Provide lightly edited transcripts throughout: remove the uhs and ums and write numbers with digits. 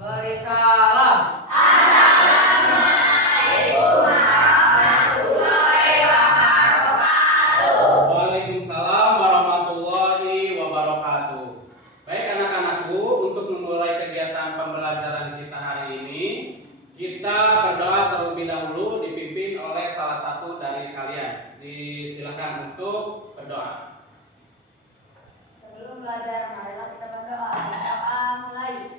Beri salam. Waalaikumsalam warahmatullahi wabarakatuh. Baik anak-anakku, untuk memulai kegiatan pembelajaran kita hari ini, kita berdoa terlebih dahulu dipimpin oleh salah satu dari kalian. Silakan untuk berdoa. Sebelum belajar, marilah kita berdoa. Doa mulai.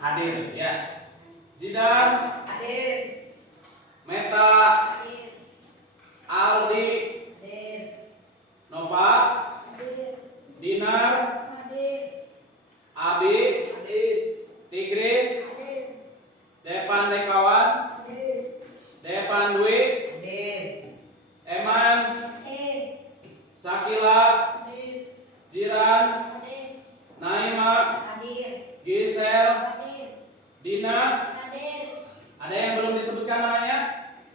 Hadir ya. Jidan Hadir. Meta Hadir. Aldi Hadir. Nova Hadir. Dinar Hadir. Abi Hadir. Tigris Hadir. Depan Dekawan Hadir. Depan Dwi Hadir. Eman Hadir. Sakila Hadir. Jiran Hadir. Naima Hadir. Gisel Hadir. Dina. Hadir. Ada yang belum disebutkan namanya?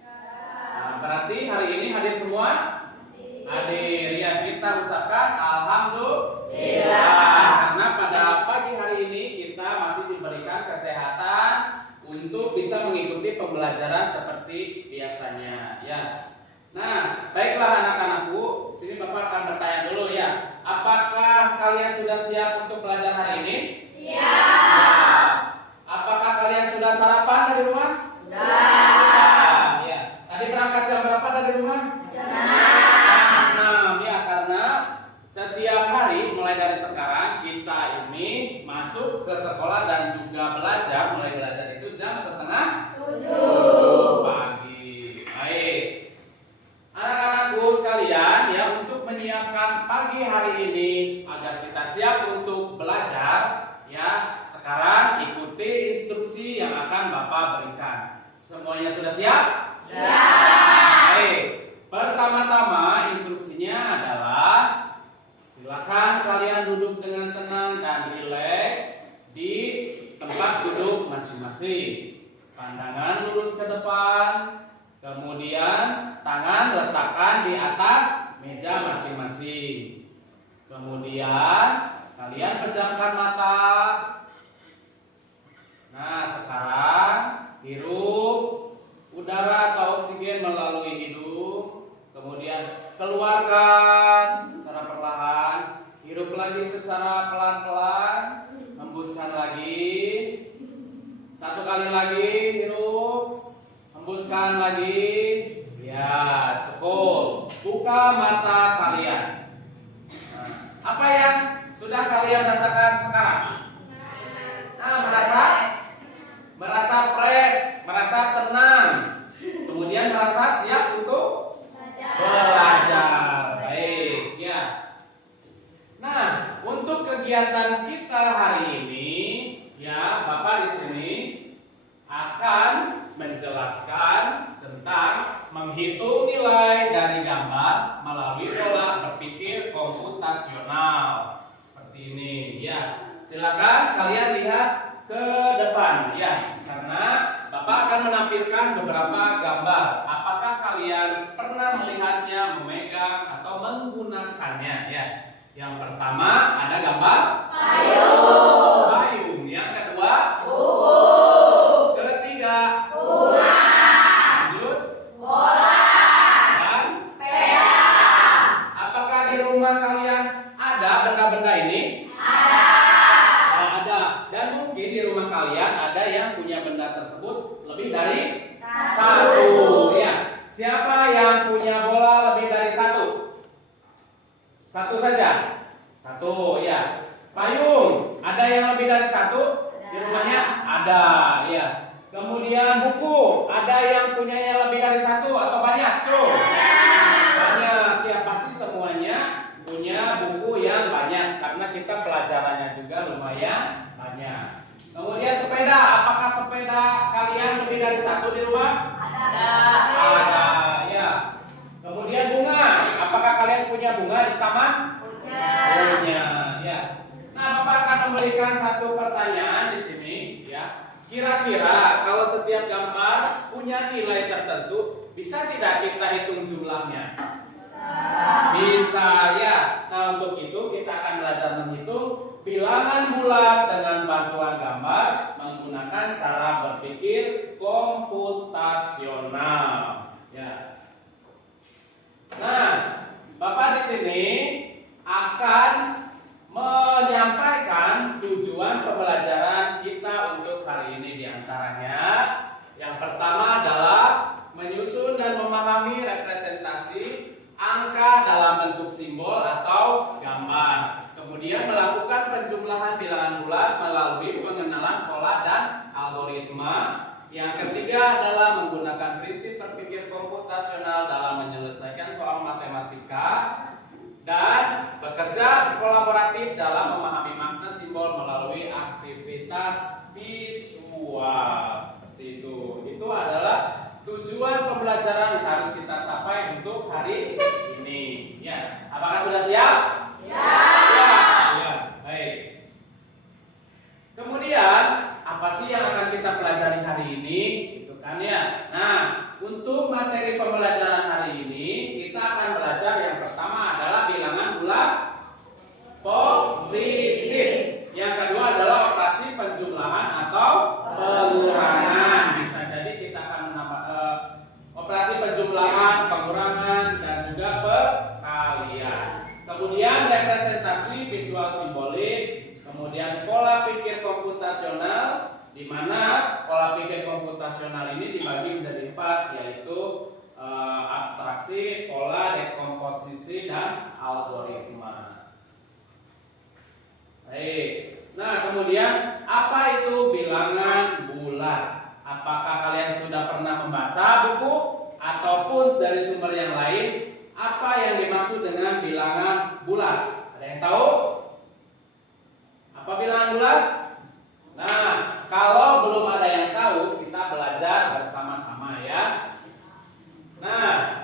Nah, berarti hari ini hadir semua? Hadir. Ya, kita ucapkan alhamdulillah. Karena pada pagi hari ini kita masih diberikan kesehatan untuk bisa mengikuti pembelajaran seperti biasanya, ya. Nah, baiklah anak-anakku, sini Bapak akan bertanya dulu ya. Apakah kalian sudah siap untuk belajar hari ini? Siap. Apakah kalian sudah sarapan dari rumah? Sudah. Ya. Tadi berangkat jam berapa dari rumah? Jam 6. Ya, karena setiap hari mulai dari sekarang kita ini masuk ke sekolah dan juga belajar. Mulai belajar itu jam 6:30 pagi. Baik. Anak-anakku sekalian, ya, untuk menyiapkan pagi hari ini agar kita siap untuk belajar, ya, sekarang ikuti instruksi yang akan Bapak berikan. Semuanya sudah siap? Siap. Baik. Pertama-tama instruksinya adalah silakan kalian duduk dengan tenang dan rileks di tempat duduk masing-masing. Pandangan lurus ke depan. Kemudian tangan letakkan di atas meja masing-masing. Kemudian kalian pejamkan mata. Nah, sekarang hirup udara atau oksigen melalui hidung. Kemudian keluarkan secara perlahan. Hirup lagi secara pelan-pelan. buka mata kalian. Nah, apa yang sudah kalian rasakan sekarang? Nah, merasa fresh, merasa tenang, kemudian merasa siap untuk belajar. Baik, ya. Nah, untuk kegiatan kita hari ini, ya, Bapak di sini akan menjelaskan tentang menghitung nilai dari gambar melalui pola berpikir komputasional. Seperti ini, ya. Silakan kalian lihat ke depan, ya, karena Bapak akan menampilkan beberapa gambar. Apakah kalian pernah melihatnya, memegang atau menggunakannya, ya? Yang pertama ada gambar payung. Payung. Yang kedua buku. Ketiga bola. Lanjut bola. Dan sepeda. Apakah di rumah kalian ada benda-benda ini? Ada. Dan mungkin di rumah kalian ada yang punya benda tersebut lebih dari satu. Ya. Siapa yang punya bola lebih dari satu? Satu saja. Satu, ya. Payung, ada yang lebih dari satu? Di rumahnya ada, ya. Kemudian buku, ada yang punyanya lebih dari satu atau banyak? Banyak, ya, pasti semuanya punya buku yang banyak karena kita pelajarannya juga lumayan banyak. Kemudian sepeda, apakah sepeda kalian lebih dari satu di rumah? Ada, ya. Kemudian bunga, apakah kalian punya bunga di taman? Punya, ya. Nah, Bapak akan memberikan satu pertanyaan di sini, ya. Kira-kira kalau setiap gambar punya nilai tertentu, bisa tidak kita hitung jumlahnya? Bisa, ya. Nah, untuk itu kita akan belajar menghitung bilangan bulat dengan bantuan gambar menggunakan cara berpikir komputasional, ya. Nah, Bapak di sini akan menyampaikan tujuan pembelajaran kita untuk hari ini. Di antaranya, yang pertama adalah menyusun dan memahami representasi angka dalam bentuk simbol atau gambar. Kemudian melakukan penjumlahan bilangan bulat melalui pengenalan pola dan algoritma. Yang ketiga adalah menggunakan prinsip berpikir komputasional dalam menyelesaikan soal matematika dan bekerja kolaboratif dalam memahami makna simbol melalui aktivitas visual. Seperti itu. Itu adalah tujuan pembelajaran yang harus kita capai untuk hari ini. Ya, apakah sudah siap? Siap. Ya, baik. Kemudian apa sih yang akan kita pelajari hari ini? Gitu kan, ya. Nah, untuk materi pembelajaran hari ini kita akan belajar yang pertama adalah bilangan bulat positif. Yang kedua adalah operasi penjumlahan atau pengurangan. Bisa jadi kita akan menambah operasi penjumlahan, pengurangan, dan juga perkalian. Kemudian representasi visual simbolik. Kemudian pola pikir komputasional, di mana pola pikir komputasional ini dibagi menjadi 4, yaitu abstraksi, pola, dekomposisi, dan algoritma. Baik. Nah, kemudian apa itu bilangan bulat? Apakah kalian sudah pernah membaca buku ataupun dari sumber yang lain? Apa yang dimaksud dengan bilangan bulat? Ada yang tahu? Apa bilangan bulat? Nah, kalau belum ada yang tahu, kita belajar bersama-sama, ya. Nah,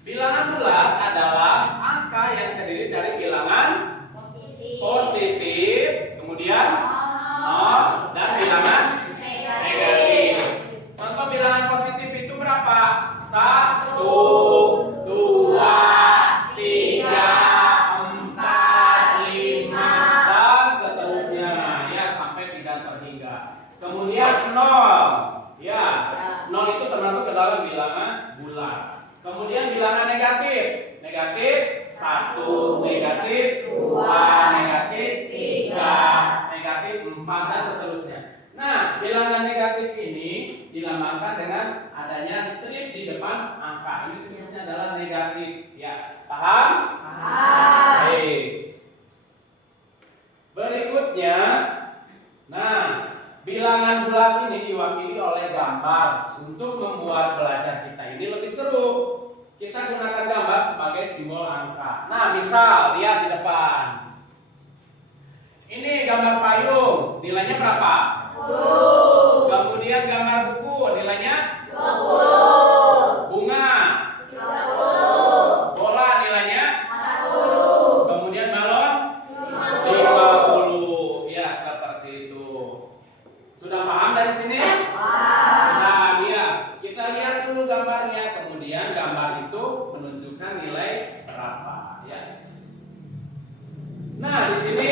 bilangan bulat adalah angka yang terdiri dari bilangan positif, kemudian nol, dan bilangan negatif. Contoh bilangan positif itu berapa? 1, 2, 3, 4, 5, dan seterusnya, ya, sampai tidak terhingga. Kemudian 0, ya, 0 itu termasuk ke dalam bilangan bulat. Kemudian bilangan negatif, negatif 1, diwakili oleh gambar untuk membuat belajar kita ini lebih seru. Kita gunakan gambar sebagai simbol angka. Nah, misal lihat di depan. Ini gambar payung, nilainya berapa? 10. Kemudian gambar buku, nilainya 20. bunga. 30. Bola nilainya 40. kemudian balon 50. 50. Ya, seperti itu. Sudah paham dari sini? Wah. Nah, ya, kita lihat dulu gambarnya. Kemudian gambar itu menunjukkan nilai berapa, ya. Nah, di sini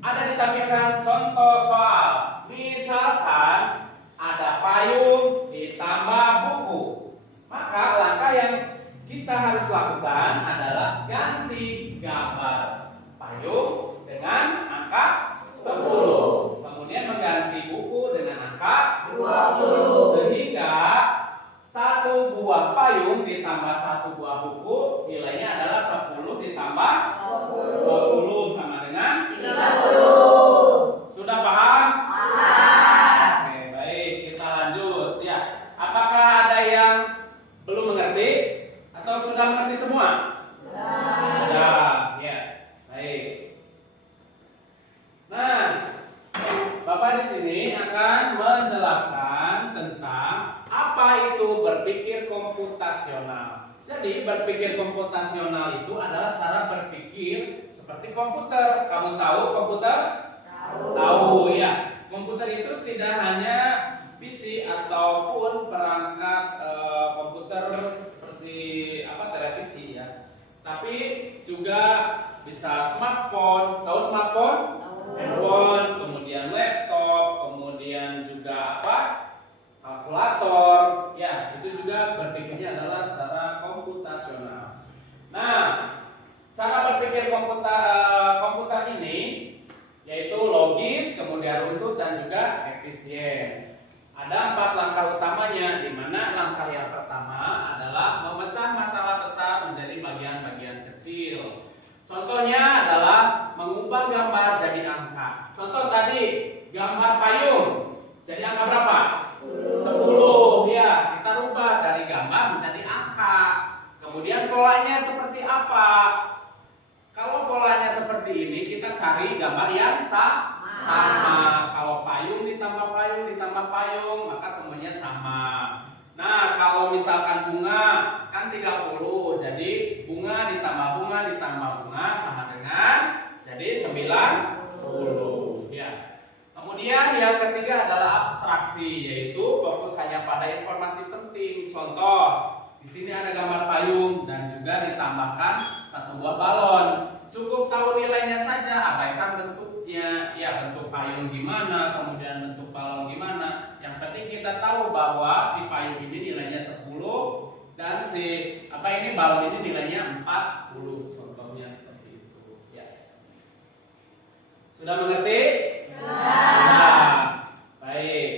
ada ditampilkan contoh soal. Misalkan ada payung ditambah buku. Maka langkah yang kita harus lakukan adalah ganti gambar payung dengan angka 10. Kemudian mengganti buku dengan angka 20. sehingga satu buah payung ditambah satu buah buku nilainya adalah 10 ditambah 20 sama dengan 30. Sudah paham? Paham. Oke, baik, kita lanjut ya. Apakah ada yang belum mengerti atau sudah mengerti semua? Sudah, ya. Baik. Nah, Bapak di sini akan menjelaskan tentang apa itu berpikir komputasional. Jadi, berpikir komputasional itu adalah cara berpikir seperti komputer. Kamu tahu komputer? Tahu ya. Komputer itu tidak hanya PC ataupun perangkat komputer seperti televisi ya. Tapi juga bisa smartphone. Tahu smartphone? Handphone, kemudian laptop, kemudian juga kalkulator. Ya, itu juga berpikirnya adalah secara komputasional. Nah, cara berpikir komputer ini yaitu logis, kemudian runtut dan juga efisien. Ada 4 langkah utamanya, di mana langkah yang pertama adalah memecah masalah besar menjadi bagian-bagian kecil. Contohnya adalah mengubah gambar jadi angka. Contoh tadi, gambar payung. Jadi angka berapa? 10. Ya, kita rubah dari gambar menjadi angka. Kemudian polanya seperti apa? Kalau polanya seperti ini, kita cari gambar yang sama. Kalau payung ditambah payung, maka semuanya sama. Nah, kalau misalkan bunga kan 30, jadi bunga ditambah bunga sama dengan jadi 90. Ya. Kemudian yang ketiga adalah abstraksi, yaitu fokus hanya pada informasi penting. Contoh, di sini ada gambar payung dan juga ditambahkan satu buah balon. Cukup tahu nilainya saja, abaikan bentuknya. Ya, bentuk payung gimana, kemudian bentuk balon gimana. Yang penting kita tahu bahwa si payung ini nilainya 10 dan balon ini nilainya 40. Contohnya seperti itu. Ya. Sudah mengerti? Sudah. Baik.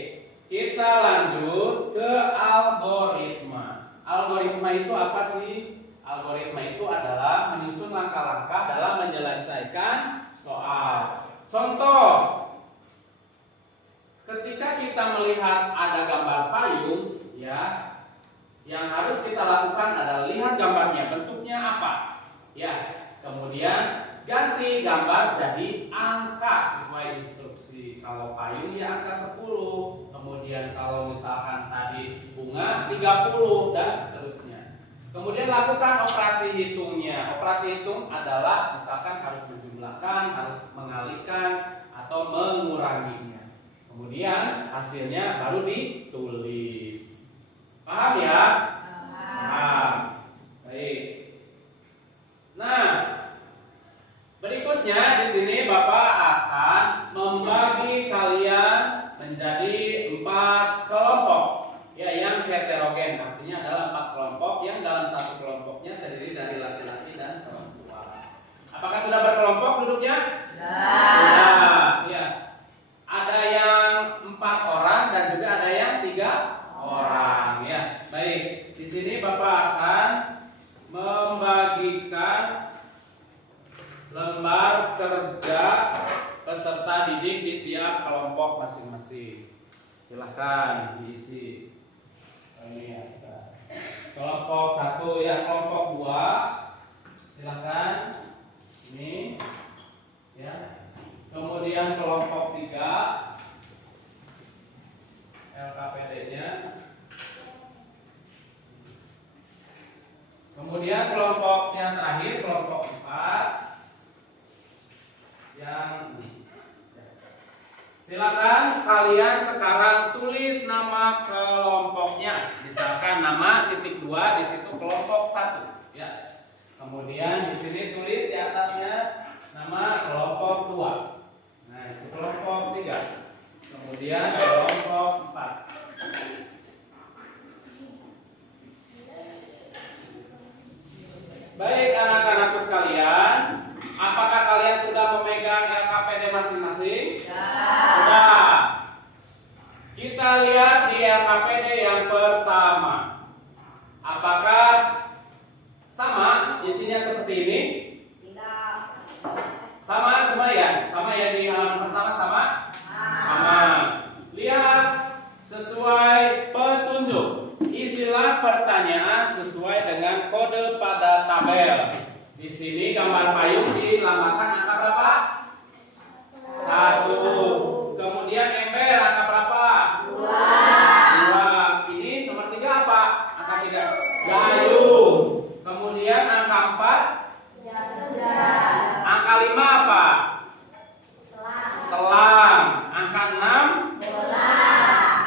Kita lanjut ke algoritma. Algoritma itu apa sih? Algoritma itu adalah menyusun langkah-langkah dalam menyelesaikan soal. Contoh, ketika kita melihat ada gambar payung, ya, yang harus kita lakukan adalah lihat gambarnya, bentuknya apa, ya. Kemudian ganti gambar jadi angka sesuai instruksi. Kalau payung ya angka 10, kemudian kalau misalkan tadi bunga 30 dan seterusnya. Kemudian lakukan operasi hitungnya. Operasi hitung adalah misalkan harus menjumlahkan, harus mengalihkan atau menguranginya. Kemudian hasilnya baru ditulis. Paham ya? Paham. Baik. Nah, berikutnya di sini Bapak akan membagi kalian menjadi 4 kelompok. Ya, yang heterogen, artinya adalah 4 kelompok yang dalam satu kelompoknya terdiri dari laki-laki dan perempuan. Apakah sudah berkelompok duduknya? Sudah. Ya. Ada yang 4 orang dan juga ada yang 3 orang. Ya, baik. Di sini Bapak akan membagikan lembar kerja peserta didik di tiap kelompok masing-masing. silahkan diisi. Ini ya. Kelompok 1 ya, kelompok 2 silahkan ini ya. Kemudian kelompok 3 LKPD-nya. Kemudian kelompok yang terakhir kelompok 4 yang silakan kalian sekarang tulis nama kelompoknya. Misalkan nama titik 2 di situ kelompok 1 ya. Kemudian di sini tulis di atasnya nama kelompok 2. Nah, itu kelompok 3. Kemudian kelompok 4. Baik anak-anakku sekalian, apakah kalian sudah memegang LKPD masing-masing? Sudah. Kita lihat di LKPD yang pertama. Apakah sama isinya seperti ini? Tidak. Sama semua ya? Sama ya di halaman pertama sama? Sama. Lihat sesuai petunjuk. Isilah pertanyaan sesuai dengan kode pada tabel. Di sini gambar payung dilambangkan angka berapa? 1. Kemudian ember angka berapa? 2. Ini nomor 3 apa? Angka 3. Gayung. Kemudian angka 4? Angka 5 apa? Selang. Angka 6?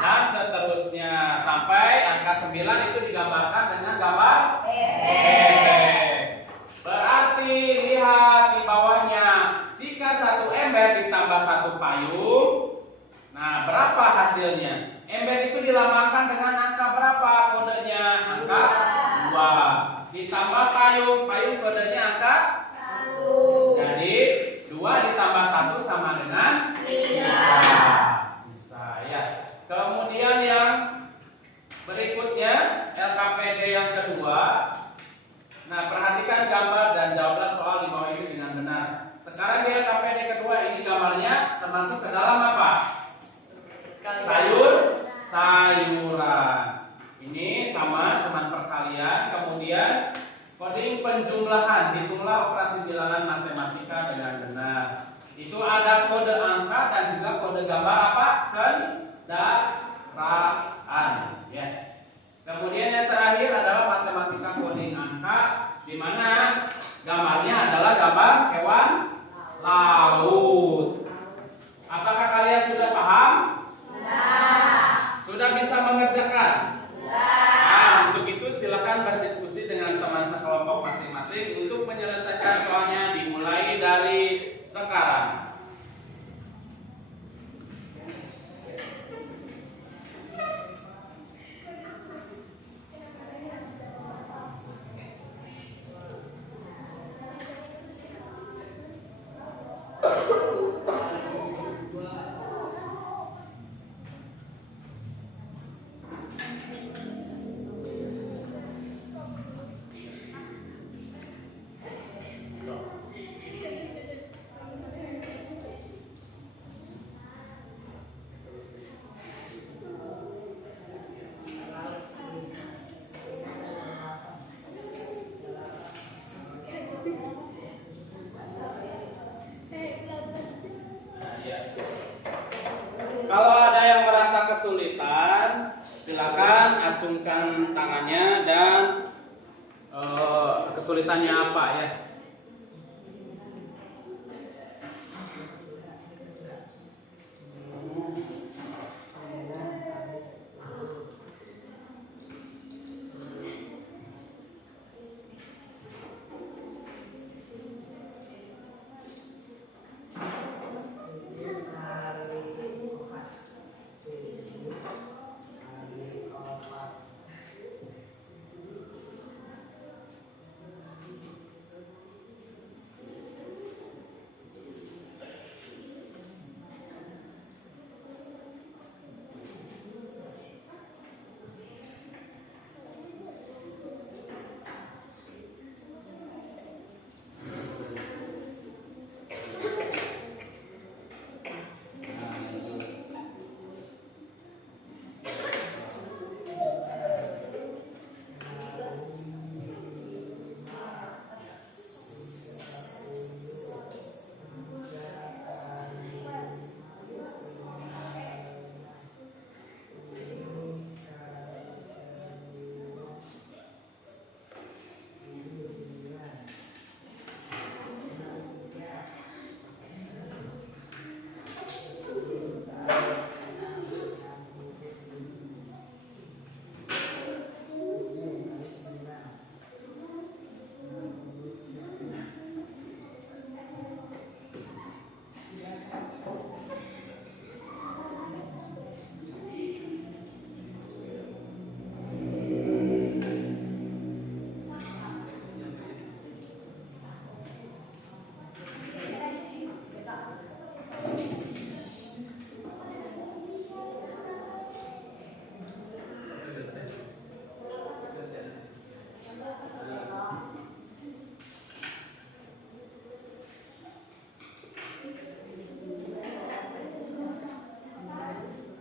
Dan seterusnya sampai angka 9 itu digambarkan dengan gambar bebek. Berarti lihat di bawahnya, jika 1 ember ditambah 1 payung, nah berapa hasilnya? Ember itu dilambangkan dengan angka berapa kodenya? Angka 2. Ditambah payung, payung kodenya angka 1. Jadi 2 ditambah 1 sama dengan 3. Bisa ya. Kemudian yang berikutnya LKPD yang kedua. Nah, perhatikan gambar dan jawablah soal di bawah itu dengan benar. Sekarang di LKPD kedua ini gambarnya termasuk ke dalam apa? Sayuran. Ini sama cuman perkalian. Kemudian coding penjumlahan, hitunglah operasi bilangan matematika dengan benar. Itu ada kode angka dan juga kode gambar apa? Kendaraan ya. Kemudian yang terakhir adalah matematika coding angka, di mana gambarnya adalah gambar hewan laut. Apakah kalian sudah paham? Sudah bisa mengerjakan? Nah, untuk itu silakan berdiskusi dengan teman sekelompok masing-masing untuk menyelesaikan soalnya dimulai dari sekarang. Kalau ada yang merasa kesulitan, silakan acungkan tangannya dan kesulitannya apa ya.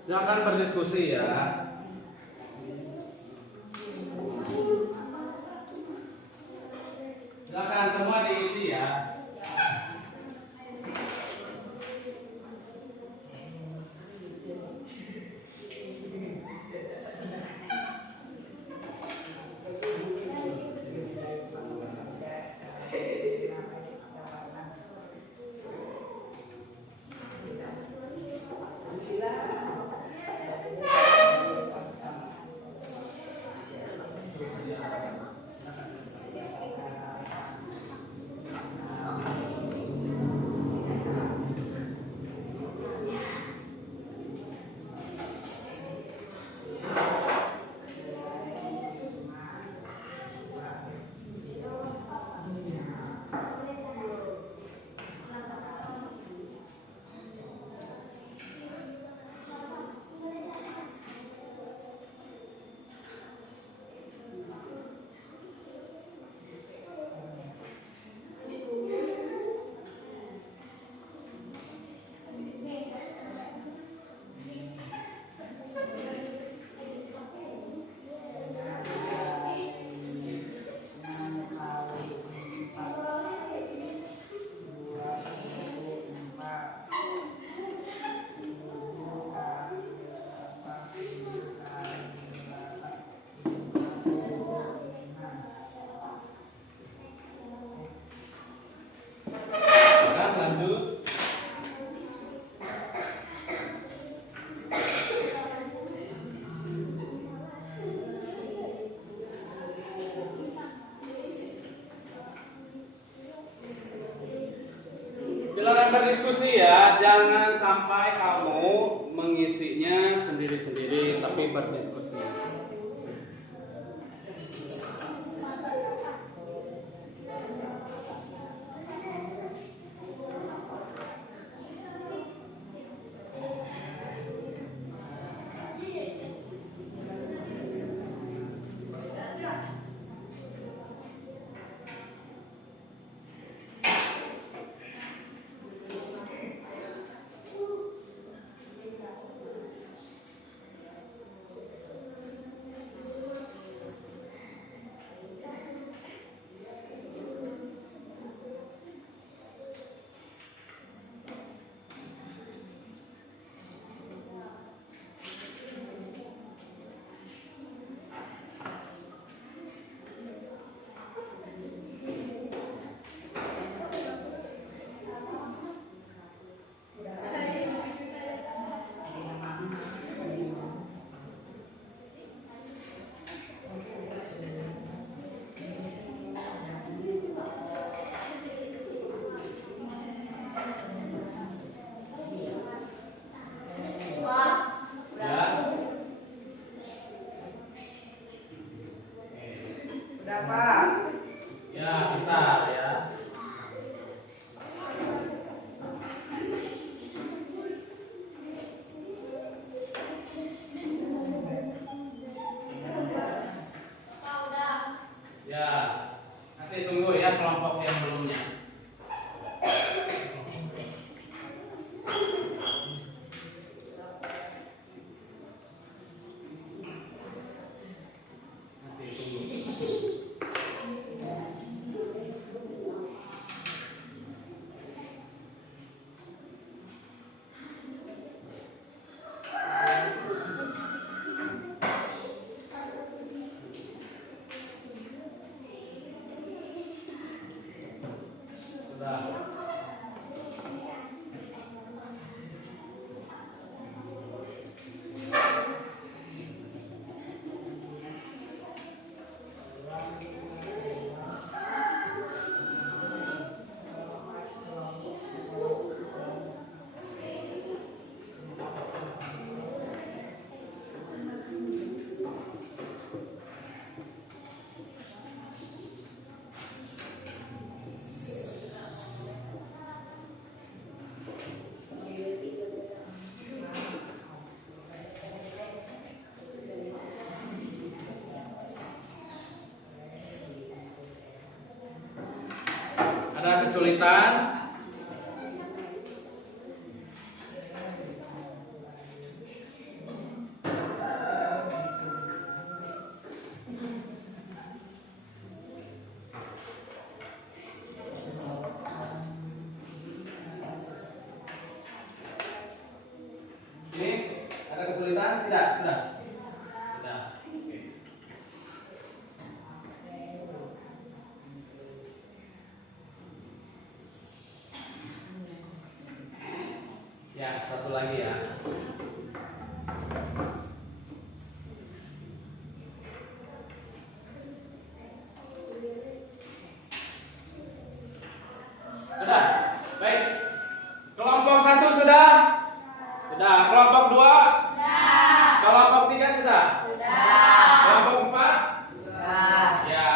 Silakan berdiskusi ya. Silakan semua diisi ya. Lanjut. Silakan berdiskusi ya, jangan sampai kamu mengisinya sendiri-sendiri, tapi berdiskusi. kesulitan? Ini ada kesulitan? Tidak? Sudah? Sudah. Oke. Ya, satu lagi ya. Sudah? Baik. Kelompok 1 sudah? Sudah. Kelompok 2? Sudah. Kelompok 3 sudah? Sudah. Kelompok 4? Sudah. Ya.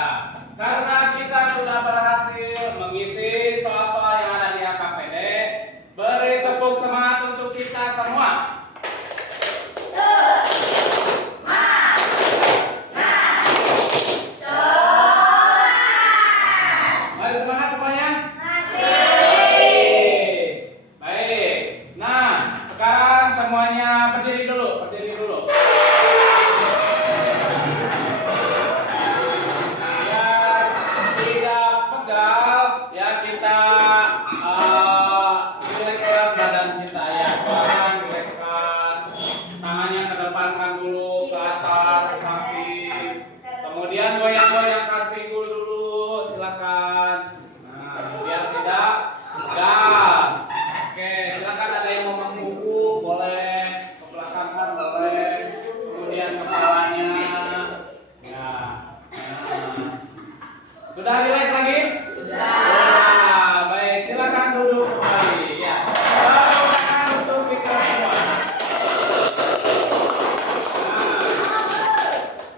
Karena kita sudah berhasil mengisi soal-soal yang ada di HKPD, beri tepuk semangat untuk kita semua. Mari semangat semuanya. Baik. Nah, sekarang semuanya berdiri dulu, berdiri dulu. Ya, tidak pegal, ya kita rilekskan badan kita ya. Silakan rilekskan. Tangannya kedepankan dulu, ke atas, ke samping. Kemudian goyang-goyangkan pinggul dulu, silakan. Nah, biar tidak pegal. Oke, silakan ada yang mau mengguguk, boleh. Ke belakang kan boleh. Kemudian kepalanya. Ya. Nah. Sudah rileks lagi? Sudah. Ya, baik, silakan duduk kembali. Ya. Tepuk tangan untuk kita semua.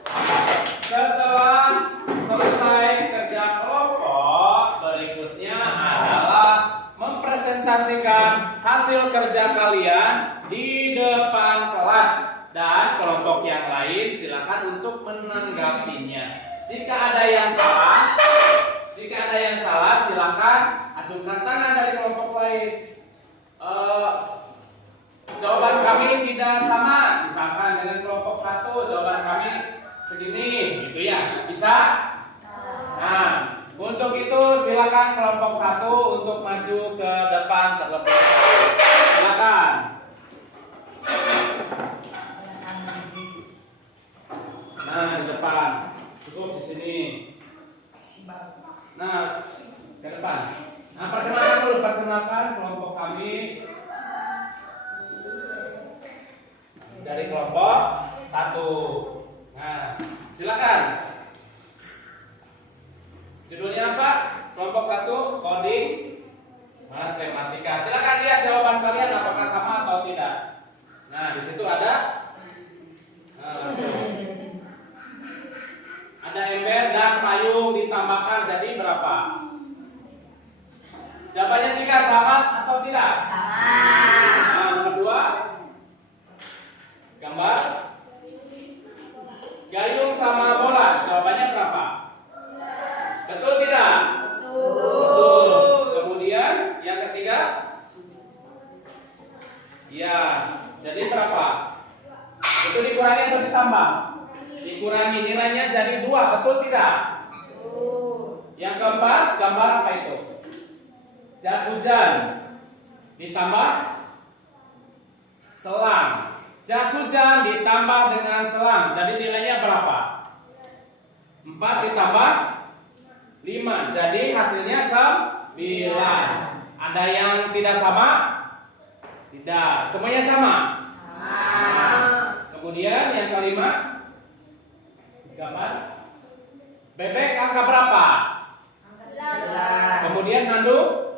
Nah, setelah selesai kerja kelompok, berikutnya adalah mempresentasikan hasil kerja kalian di depan kelas, dan kelompok yang lain silakan untuk menanggapinya. Jika ada yang salah, silakan acungkan tangan dari kelompok lain. Jawaban kami tidak sama, misalkan dengan kelompok 1 jawaban kami segini, gitu ya, bisa? Nah, untuk itu silakan kelompok 1 untuk maju ke depan terlebih dahulu. Silakan. Nah, di depan. Cukup di sini. Nah, ke depan. Nah, perkenalkan kelompok kami dari kelompok 1. Nah, silakan. Judulnya apa? Kelompok 1, coding matematika. Silakan lihat jawaban kalian apakah sama atau tidak. Nah, di situ ada. Nah, langsung. Ada ember dan payung ditambahkan jadi berapa? Jawabannya 3, sama atau tidak? Sama. Nah, nomor 2. Gambar gayung sama bola. Jawabannya berapa? Betul tidak? Betul. Kemudian yang ketiga. Ya, jadi berapa? Itu dikurangi atau ditambah? Dikurangi, nilainya jadi 2, betul tidak? Yang keempat, gambar apa itu? Jas hujan ditambah selang. Jas hujan ditambah dengan selang, jadi nilainya berapa? 4 ditambah 5, jadi hasilnya 9. Ada yang tidak sama? Tidak, semuanya sama. Kemudian yang kelima, gambar bebek angka berapa? Kemudian handuk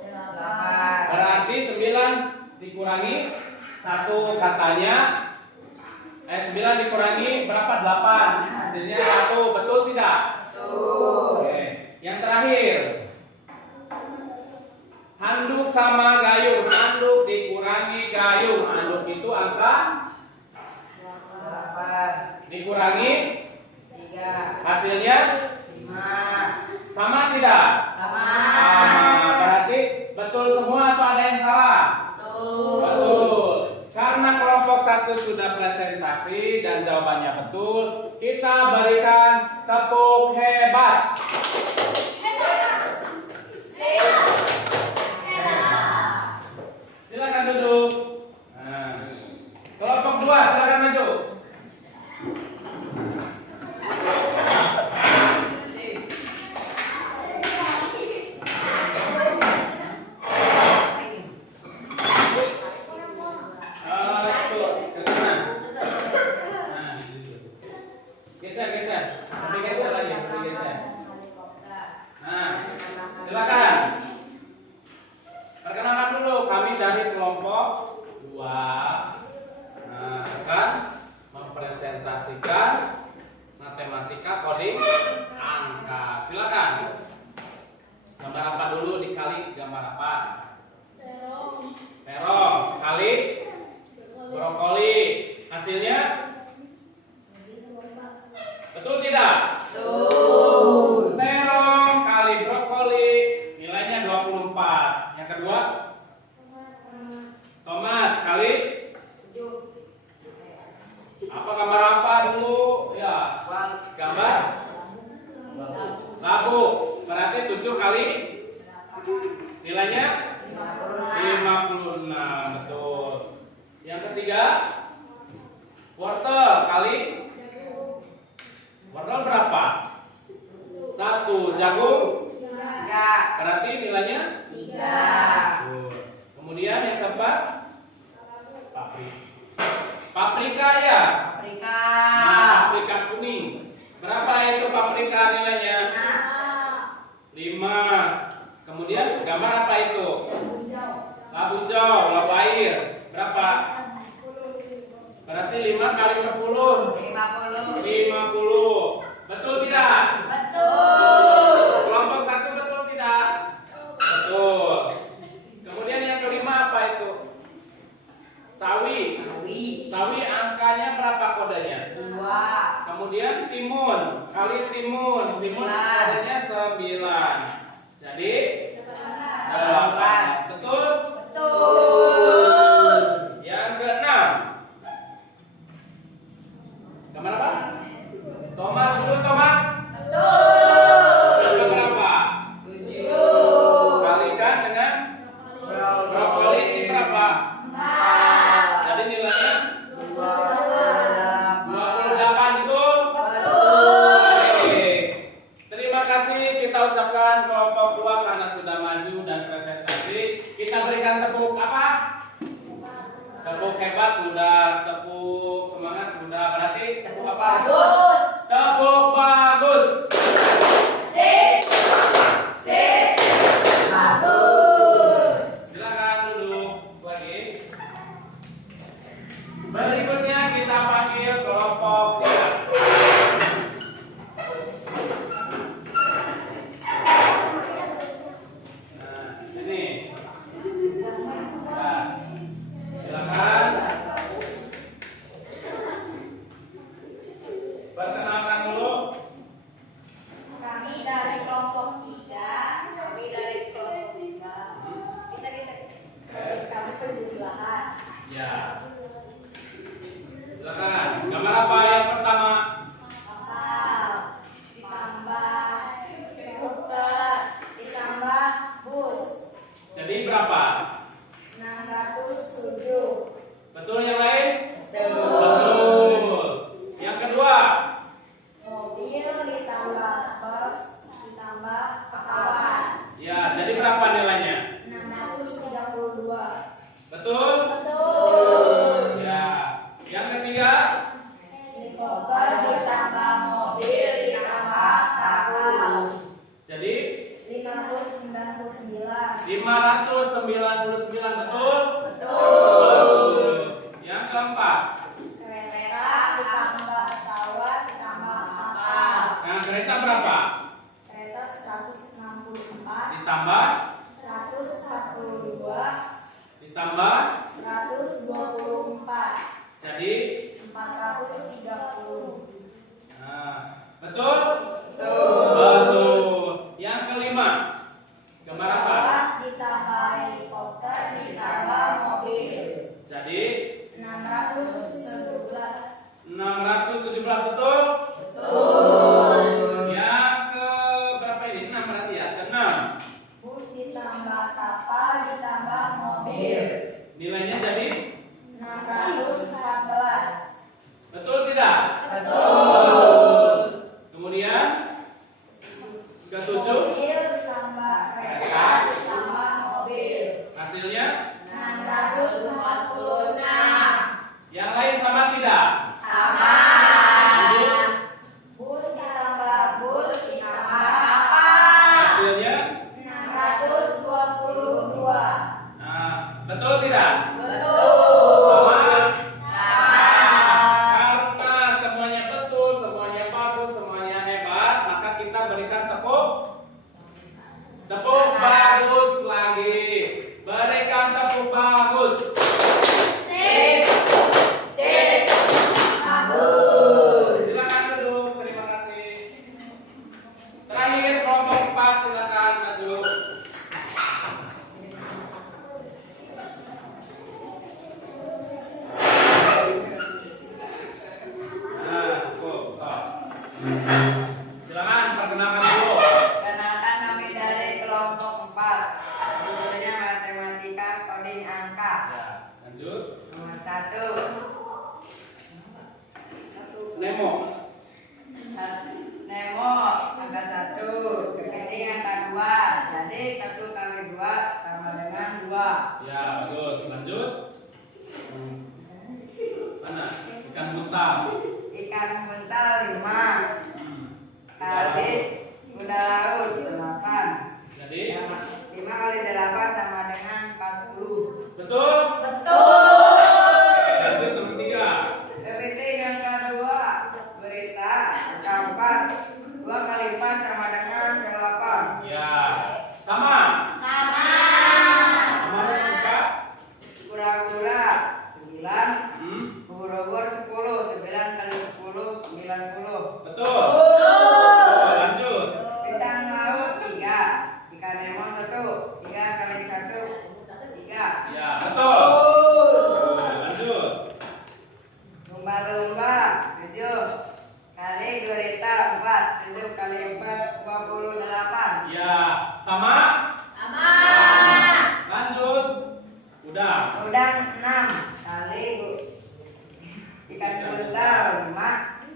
berarti 9 dikurangi 1 katanya 9 dikurangi berapa? 8. Hasilnya 1, betul tidak? Betul. Oke. Yang terakhir, handuk sama gayung. Handuk dikurangi gayung. Handuk itu angka 8 dikurangi 3 hasilnya 5. sama tidak? Sama. Berarti yang salah? Betul. Betul. Karena kelompok 1 sudah presentasi dan jawabannya betul, kita berikan tepuk hebat. Silakan duduk. Nah, kelompok 2 silakan maju. Silakan. Perkenalkan dulu, kami dari kelompok 2 akan mempresentasikan matematika coding angka. Silakan. Gambar apa dulu dikali gambar apa? Terong kali brokoli. Hasilnya? Betul tidak? Betul. Terong kali brokoli nilainya 24. Yang kedua? Tomat kali apa, gambar apa dulu? Ya, gambar labu. Berarti 7 kali nilainya 56. Betul. Yang ketiga? Wortel kali wortel berapa? 1. Jagung berarti nilainya 3. Kemudian yang keempat? Paprika ya? Paprika. Nah, paprika kuning. Berapa itu paprika nilainya? 5. Kemudian gambar apa itu? Labu hijau, labu air. Berapa? Berarti 5 kali 10. 50. Betul tidak? Betul. Kelompok 1 betul tidak? Betul. Kemudian yang kelima apa itu? Sawi. Sawi angkanya berapa kodenya? 2. Kemudian timun kali timun. Timun kodenya 9. Jadi 8. Betul? Betul. Yang keenam. Gambar apa? Tomat. Betul tomat? Betul. Angka berapa? 7. Kalikan dengan brokoli isi berapa? 4. Jadi nilainya 28. Betul? Betul. Baik. Terima kasih kita ucapkan kelompok 2 karena sudah maju dan presentasi. Kita berikan tepuk apa? Tepuk hebat sudah, tepuk semangat sudah. Berarti tepuk apa? Bagus. Tepuk bagus. Sip. Bagus. Silakan duduk lagi. Berikutnya kita panggil kelompok 3. Nah, di sini. Nah, silakan. Perkenalkan dulu. Kami dari kelompok 3. Kami perjumlahan. Ya. Silakan. Gambar apa yang pertama? Kapal ditambah skuter ditambah bus. Jadi berapa? 607. Betul yang lain? Betul. Betul. Yang kedua? Mobil ditambah bus ditambah pesawat. Ya, jadi berapa nilainya? 632. Betul? Betul. Ya. Yang ketiga? Helikopter ditambah mobil ditambah kapal. Jadi 599. 599. Betul? Betul. Yang keempat? Kereta ditambah pesawat ditambah kapal. Nah, kereta berapa? Kereta 164 Ditambah? 142 Ditambah? 124 Jadi? 430. Nah, betul? Betul. Betul. Yang kelima? Gambar apa? Pesawat ditambah helikopter Jadi 617. 617 betul? Betul. Yang ke berapa ini? 6 berarti ya? Ke 6. Bus ditambah kapal ditambah mobil. Nilainya jadi 614. betul tidak? Betul. Kemudian ke 7 Mobil ditambah kereta ditambah mobil. hasilnya 646. yang lain sama tidak? Sama. Lanjut. Bus ditambah bus ditambah kapal. Hasilnya 622. nah, betul tidak? Betul. Sama. Sama. Karena semuanya betul, semuanya bagus, semuanya hebat, maka kita berikan tepuk bagus lagi. Berikan tepuk bagus. Sip. Sip. Bagus. Silakan duduk. Terima kasih. Terakhir kelompok 4 silakan maju. Nah, cukup. Stop. Silakan perkenalkan dulu. Kenalkan kami dari kelompok 4. Judulnya matematika coding angka. Ya, lanjut. Nomor 1. Nemo. Nemo angka 1, kepiting angka 2. Jadi 1 kali 2 sama dengan 2. Ya, bagus. Lanjut. Mana? Ikan buntal. Ikan buntal 5 Hmm. kali kuda laut 8. Jadi 5 kali 8 sama dengan 40. betul. Betul. Lanjut nomor 3. Kepiting angka 2, berita angka 4. 2 kali 4 sama dengan 8. Ya, sama. Sama. Sama buka. Kura-kura 9, Hmm. ubur-ubur 10. 9 kali 10 90. Betul. Oh, lanjut. Bintang laut 3, ikan nemo 1. 3 kali 1 3. Ya, betul. Oh, lanjut. Lumba-lumba 7 kali gurita 4. 7 kali 4 28. Ya, sama. Sama. Lanjut. Udah. Udang 6 kali ikan buntal 5.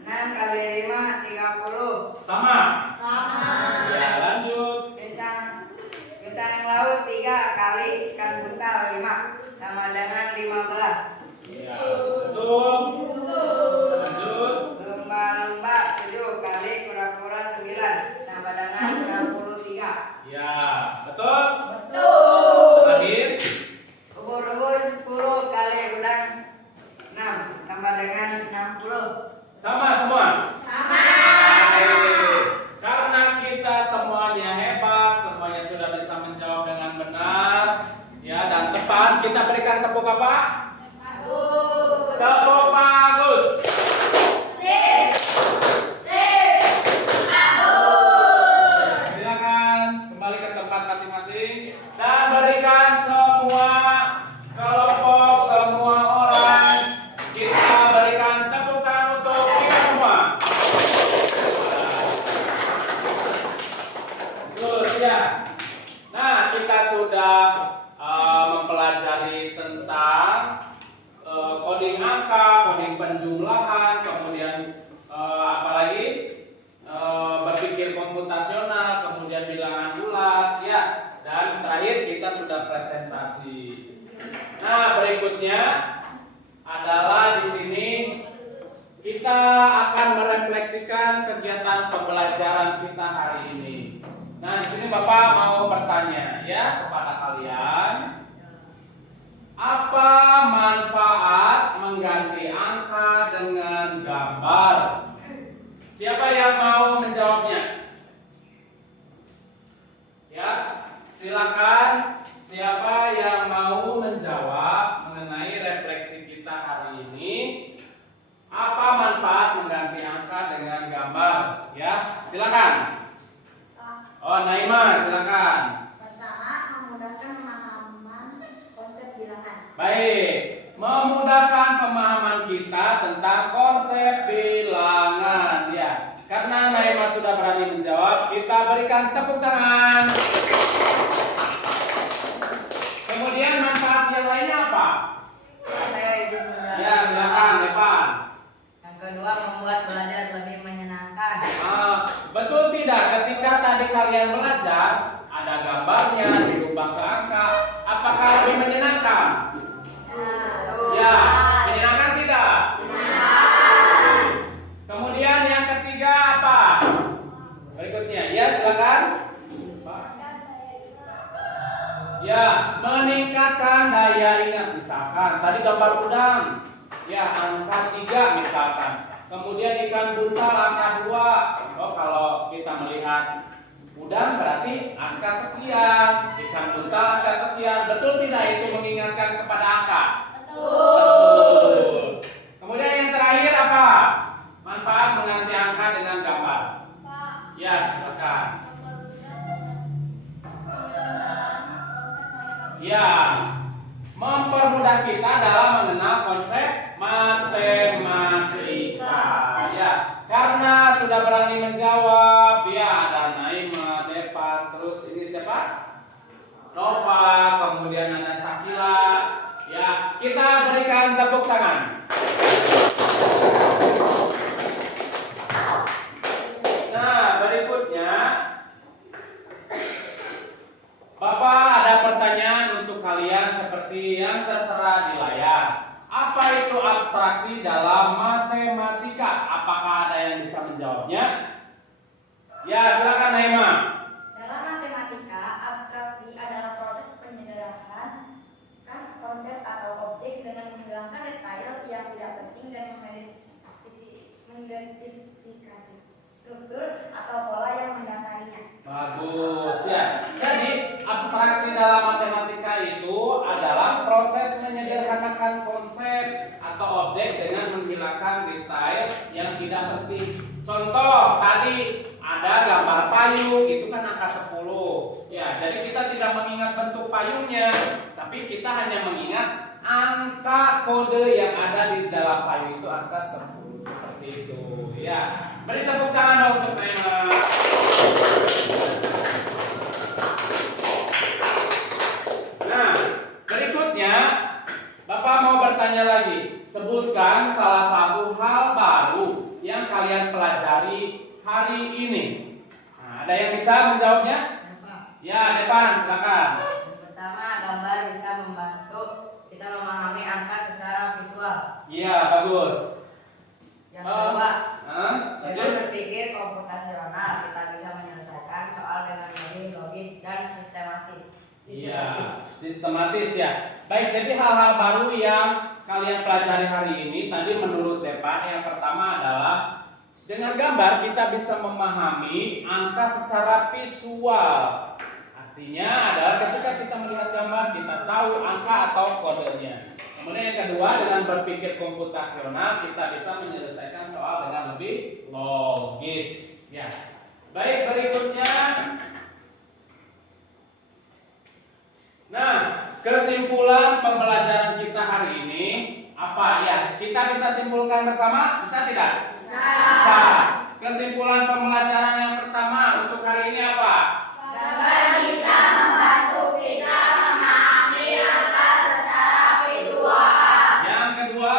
6 kali 5 30. Sama. Sama. Ya, lanjut. Bintang laut 3 kali ikan buntal 5 sama dengan 15. Ya, betul. Lanjut. Lumba-lumba 7 kali kura-kura 9 sama dengan 63. Ya, betul. Betul. Terakhir. Ubur-ubur 10 kali udang 6 sama dengan 60. Sama semua. Sama. Baik. Karena kita semuanya hebat, semuanya sudah bisa menjawab dengan benar, ya dan tepat, kita berikan tepuk apa? Bagus. Tepuk bagus. Sip. Sip. Bagus. Silakan kembali ke tempat masing-masing dan berikan semua kelompok, semua orang, kita berikan tepukan untuk kita semua. Terus ya. Nah, kita sudah mempelajari tentang coding angka, coding penjumlahan, kemudian apalagi berpikir komputasional, kemudian bilangan bulat, ya. Dan terakhir kita sudah presentasi. Nah, berikutnya adalah di sini kita akan merefleksikan kegiatan pembelajaran kita hari ini. Nah, di sini Bapak mau bertanya ya kepada kalian, apa manfaat mengganti angka dengan gambar? Siapa yang mau menjawabnya? Ya, silakan. Siapa yang mau menjawab mengenai refleksi kita hari ini? Apa manfaat mengganti angka dengan gambar? Ya, silakan. Oh, Naima, silakan. Pertama, memudahkan pemahaman konsep bilangan. Baik. memudahkan pemahaman kita tentang konsep bilangan ya. Karena Naima sudah berani menjawab, kita berikan tepuk tangan. Kemudian manfaat yang lainnya apa? Saya izin menjawab. Ya, silakan Depan. Yang kedua, membuat belajar lebih menyenangkan. Betul tidak? Ketika tadi kalian belajar, ada gambarnya dirubah ke angka, apakah lebih menyenangkan? Ya, menyenangkan tidak? Kemudian yang ketiga apa? Berikutnya, ya silakan. Ya, meningkatkan daya ingat. Misalkan tadi gambar udang, ya angka 3 misalkan. Kemudian ikan buntal angka 2. Oh, kalau kita melihat udang berarti angka sekian, ikan buntal angka sekian. Betul tidak itu mengingatkan kepada angka? Betul. Kemudian yang terakhir apa? Manfaat mengganti angka dengan gambar. Ya, silakan. Ya, mempermudah kita dalam mengenal konsep matematika. Ya, karena sudah berani menjawab, ya ada Naima, Depa, terus ini siapa? Nova, kemudian ada Sakila. Ya, kita berikan tepuk tangan. Nah, berikutnya Bapak ada pertanyaan untuk kalian seperti yang tertera di layar. Apa itu abstraksi dalam matematika? Apakah ada yang bisa menjawabnya? Ya, silakan Naima. Dalam matematika, abstraksi adalah proses penyederhanaan konsep atau objek dengan menghilangkan detail yang tidak penting dan mengidentifikasi struktur atau pola yang mendasarinya. Bagus ya. Jadi abstraksi dalam matematika itu adalah proses menyederhanakan konsep atau objek dengan menghilangkan detail yang tidak penting. Contoh tadi ada gambar payung, itu kan angka 10. Ya, jadi kita tidak mengingat bentuk payungnya, tapi kita hanya mengingat angka kode yang ada di dalam payung itu angka 10 seperti itu. Ya, beri tepuk tangan dong untuk Naima. Nah, berikutnya Bapak mau bertanya lagi. Sebutkan salah satu hal baru yang kalian pelajari hari ini. Nah, ada yang bisa menjawabnya? Ya, Depan, silakan. Yang pertama, gambar bisa membantu kita memahami angka secara visual. Iya, bagus. Yang kedua, Lanjut. dengan berpikir komputasional kita bisa menyelesaikan soal dengan lebih logis dan sistematis. Iya, sistematis ya. Baik, jadi hal-hal baru yang kalian pelajari hari ini tadi menurut Depan yang pertama adalah dengan gambar kita bisa memahami angka secara visual. Artinya adalah ketika kita melihat gambar kita tahu angka atau kodenya. Kemudian yang kedua, dengan berpikir komputasional kita bisa menyelesaikan soal dengan lebih logis. Ya. Baik, berikutnya. Nah, kesimpulan pembelajaran kita hari ini apa ya? Kita bisa simpulkan bersama? Bisa tidak? Bisa. Kesimpulan pembelajaran yang pertama untuk hari ini apa? Gambar bisa membantu kita memahami angka secara visual. Yang kedua,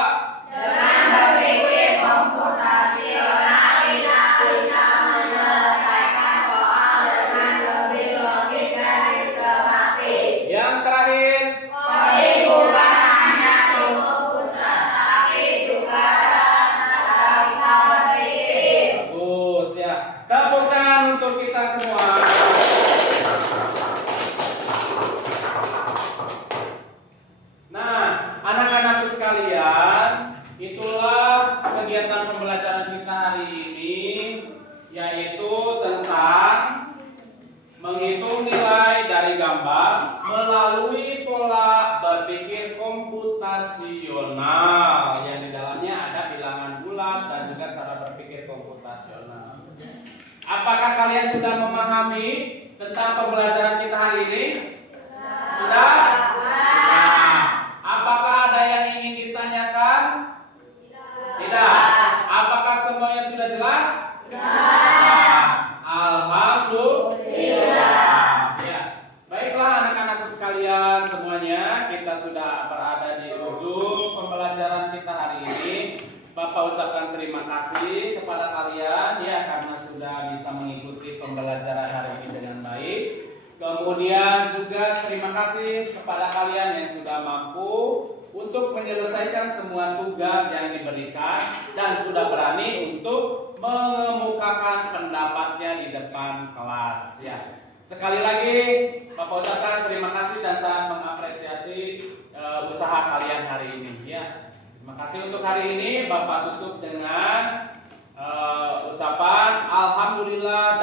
Dengan berpikir komputasional kita bisa menyelesaikan soal dengan lebih logis dan sistematis. yang terakhir, Coding bukan hanya di komputer, tapi juga dalam cara kita berpikir. bagus ya. Tepuk tangan untuk kita semua. Nah, anak-anakku sekalian, itulah kegiatan pembelajaran kita hari ini, yaitu tentang menghitung nilai dari gambar melalui pola berpikir komputasional yang di dalamnya ada bilangan bulat dan juga cara berpikir komputasional. Apakah kalian sudah memahami tentang pembelajaran kita hari ini? Sudah? Nah, apakah ada yang ingin pembelajaran kita hari ini. Bapak ucapkan terima kasih kepada kalian ya karena sudah bisa mengikuti pembelajaran hari ini dengan baik. Kemudian juga terima kasih kepada kalian yang sudah mampu untuk menyelesaikan semua tugas yang diberikan dan sudah berani untuk mengemukakan pendapatnya di depan kelas ya. Sekali lagi Bapak ucapkan terima kasih dan sangat mengapresiasi usaha kalian hari ini ya. Terima kasih untuk hari ini. Bapak tutup dengan ucapan alhamdulillah